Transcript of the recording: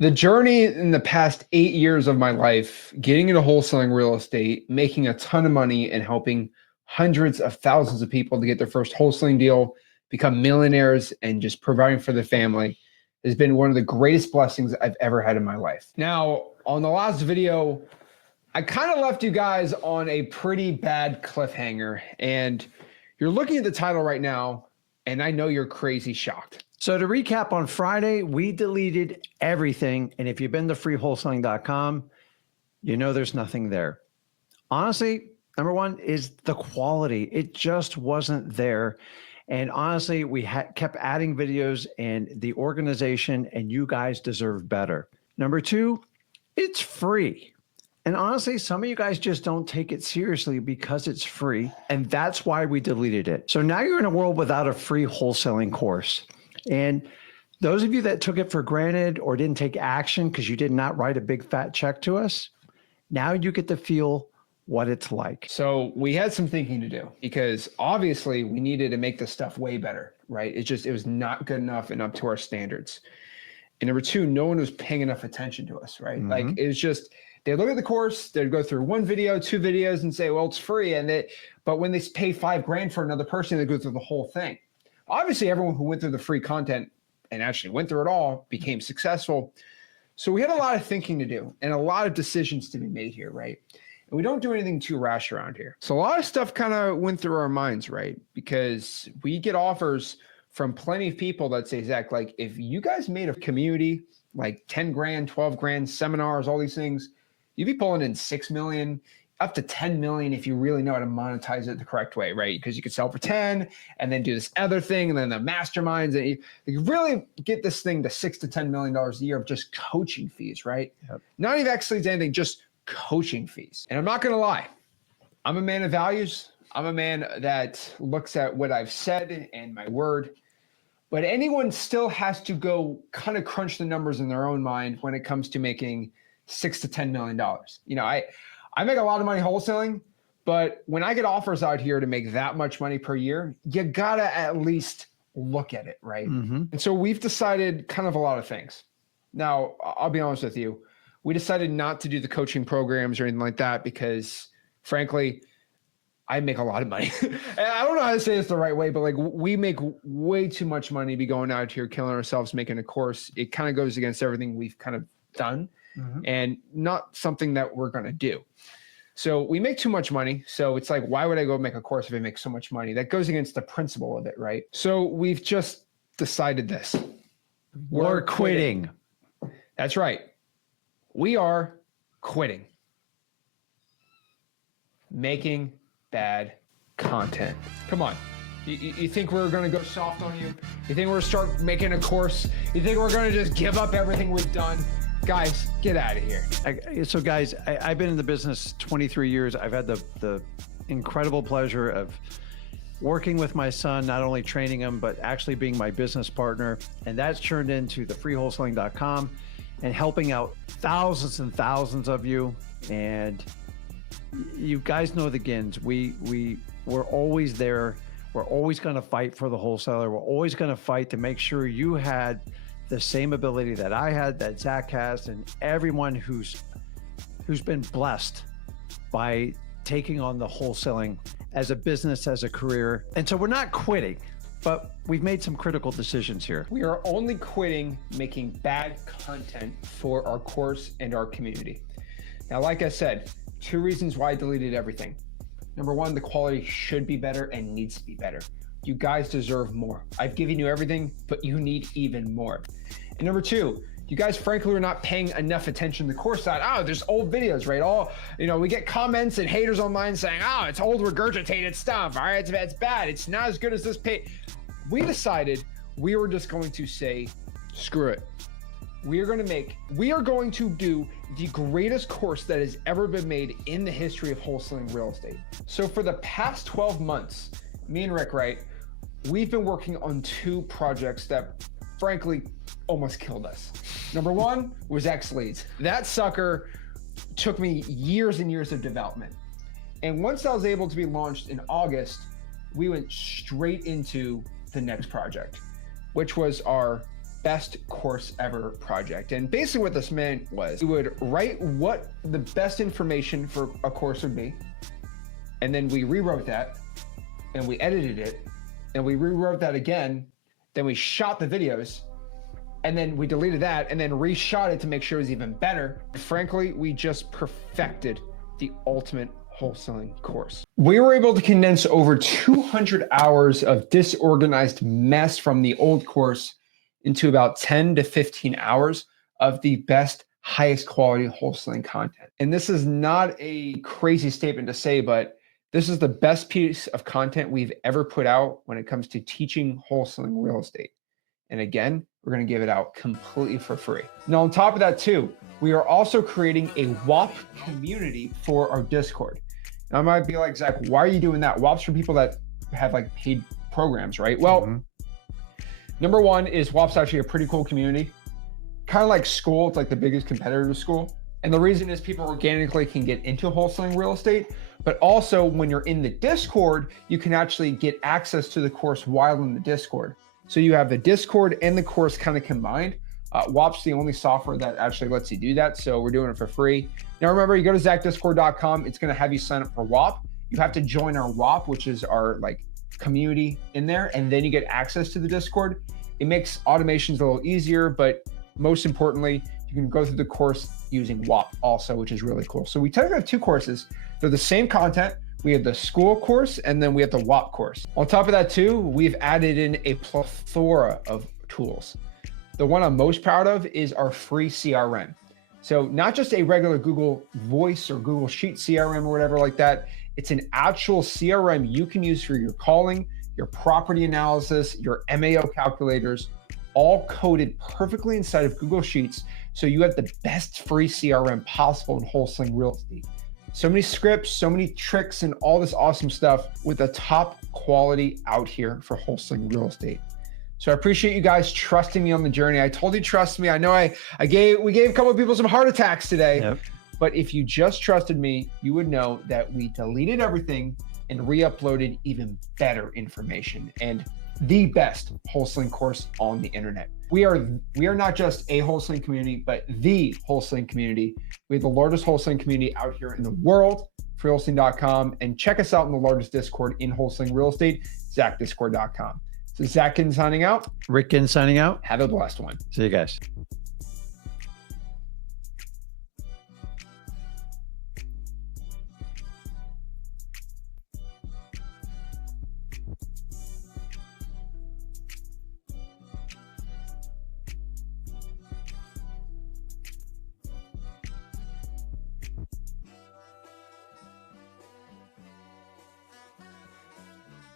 The journey in the past 8 years of my life, getting into wholesaling real estate, making a ton of money, and helping hundreds of thousands of people to get their first wholesaling deal, become millionaires, and just providing for their family has been one of the greatest blessings I've ever had in my life. Now, on the last video, I kind of left you guys on a pretty bad cliffhanger, and you're looking at the title right now, and I know you're crazy shocked. So to recap, on Friday, we deleted everything. And if you've been to freewholesaling.com, you know there's nothing there. Honestly, number one is the quality. It just wasn't there. And honestly, we kept adding videos and the organization, and you guys deserve better. Number two, it's free. And honestly, some of you guys just don't take it seriously because it's free. And that's why we deleted it. So now you're in a world without a free wholesaling course. And those of you that took it for granted or didn't take action because you did not write a big fat check to us, now you get to feel what it's like. So we had some thinking to do because obviously we needed to make this stuff way better, right? It was not good enough and up to our standards. And number two, no one was paying enough attention to us, right? Like it was just, they'd look at the course, they'd go through one video, two videos and say, well, it's free. But when they pay $5,000 for another person, they go through the whole thing. Obviously, everyone who went through the free content and actually went through it all became successful. So we had a lot of thinking to do and a lot of decisions to be made here, right? And we don't do anything too rash around here. So a lot of stuff kind of went through our minds, right? Because we get offers from plenty of people that say, Zach, like if you guys made a community, like 10 grand, 12 grand, seminars, all these things, you'd be pulling in 6 million, up to 10 million if you really know how to monetize it the correct way, right? Because you could sell for 10 and then do this other thing and then the masterminds, and you really get this thing to $6 to $10 million a year of just coaching fees, right? Yep. Not even actually anything, just coaching fees. And I'm not going to lie, I'm a man of values. I'm a man that looks at what I've said and my word, but anyone still has to go kind of crunch the numbers in their own mind when it comes to making $6 to $10 million. You know, I make a lot of money wholesaling, but when I get offers out here to make that much money per year, you gotta at least look at it, right? And so we've decided kind of a lot of things. Now, I'll be honest with you. We decided not to do the coaching programs or anything like that because, frankly, I make a lot of money. And I don't know how to say this the right way, but like we make way too much money to be going out here killing ourselves making a course. It kind of goes against everything we've kind of done. And not something that we're going to do. So we make too much money. So it's like, why would I go make a course if I make so much money? That goes against the principle of it, right? So we've just decided this. We're quitting. That's right. We are quitting making bad content. Come on. You think we're going to go soft on you? You think we're going to start making a course? You think we're going to just give up everything we've done? Guys, get out of here. So guys, I've been in the business 23 years. I've had the incredible pleasure of working with my son, not only training him, but actually being my business partner. And that's turned into the freewholesaling.com and helping out thousands and thousands of you. And you guys know the Gins. We're always there. We're always going to fight for the wholesaler. We're always going to fight to make sure you had the same ability that I had, that Zach has, and everyone who's been blessed by taking on the wholesaling as a business, as a career. And so we're not quitting, but we've made some critical decisions here. We are only quitting making bad content for our course and our community. Now, like I said, 2 reasons why I deleted everything. Number one, the quality should be better and needs to be better. You guys deserve more. I've given you everything, but you need even more. And number two, you guys frankly are not paying enough attention to the course side. Oh, there's old videos, right? We get comments and haters online saying, oh, it's old regurgitated stuff. All right, it's bad. It's not as good as this page. We decided we were just going to say, screw it. We are going to do the greatest course that has ever been made in the history of wholesaling real estate. So for the past 12 months, me and Rick, right, we've been working on 2 projects that frankly almost killed us. Number one was X Leads. That sucker took me years and years of development. And once that was able to be launched in August, we went straight into the next project, which was our best course ever project. And basically what this meant was we would write what the best information for a course would be. And then we rewrote that and we edited it and we rewrote that again. Then we shot the videos and then we deleted that and then reshot it to make sure it was even better. Frankly, we just perfected the ultimate wholesaling course. We were able to condense over 200 hours of disorganized mess from the old course into about 10 to 15 hours of the best, highest quality wholesaling content. And this is not a crazy statement to say, but this is the best piece of content we've ever put out when it comes to teaching wholesaling real estate. And again, we're going to give it out completely for free. Now, on top of that too, we are also creating a WAP community for our Discord. Now, I might be like, Zach, why are you doing that? WAP's for people that have like paid programs, right? Well, number one is WAP's actually a pretty cool community. Kind of like School, it's like the biggest competitor to School. And the reason is people organically can get into wholesaling real estate, but also when you're in the Discord, you can actually get access to the course while in the Discord. So you have the Discord and the course kind of combined. WAP's the only software that actually lets you do that. So we're doing it for free. Now remember, you go to zachdiscord.com, it's gonna have you sign up for WAP. You have to join our WAP, which is our like community in there, and then you get access to the Discord. It makes automations a little easier, but most importantly, you can go through the course using WAP also, which is really cool. So we technically have two courses. They're the same content. We have the School course, and then we have the WAP course. On top of that too, we've added in a plethora of tools. The one I'm most proud of is our free CRM. So not just a regular Google Voice or Google Sheet CRM or whatever like that. It's an actual CRM you can use for your calling, your property analysis, your MAO calculators, all coded perfectly inside of Google Sheets. So you have the best free CRM possible in wholesaling real estate. So many scripts, so many tricks, and all this awesome stuff with the top quality out here for wholesaling real estate. So I appreciate you guys trusting me on the journey. I told you, trust me. I know we gave a couple of people some heart attacks today, Yep. But if you just trusted me, you would know that we deleted everything and re-uploaded even better information and the best wholesaling course on the internet. We are not just a wholesaling community, but the wholesaling community. We have the largest wholesaling community out here in the world, freewholesaling.com, and check us out in the largest Discord in wholesaling real estate, zachdiscord.com. So Zach Kinn signing out. Rick Kinn signing out. Have a blessed one. See you guys.